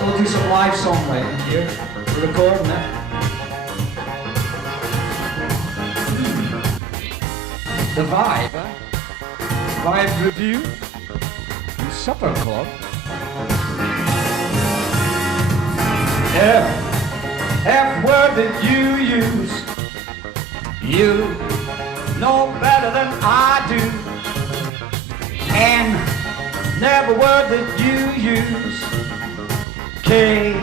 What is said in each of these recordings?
So we'll do some live songwriting here. We're recording it. The Vibe. Vibe Revue. And Supper Club. F word that you use. You know better than I do. And never word that you use. K,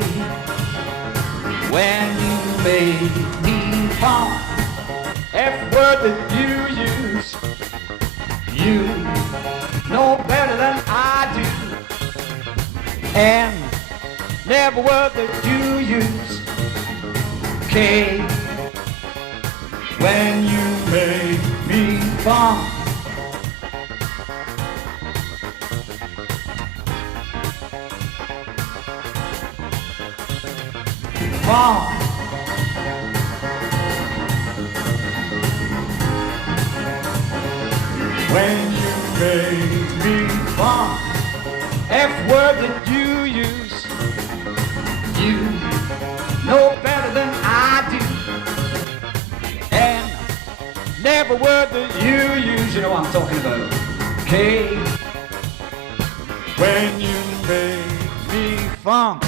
when you made me fun. F word that you use. You know better than I do. And never word that you use. K, when you made me fun. Fun. When you made me fun. F word that you use. You know better than I do. And never word that you use. You know what I'm talking about. K, when you made me fun.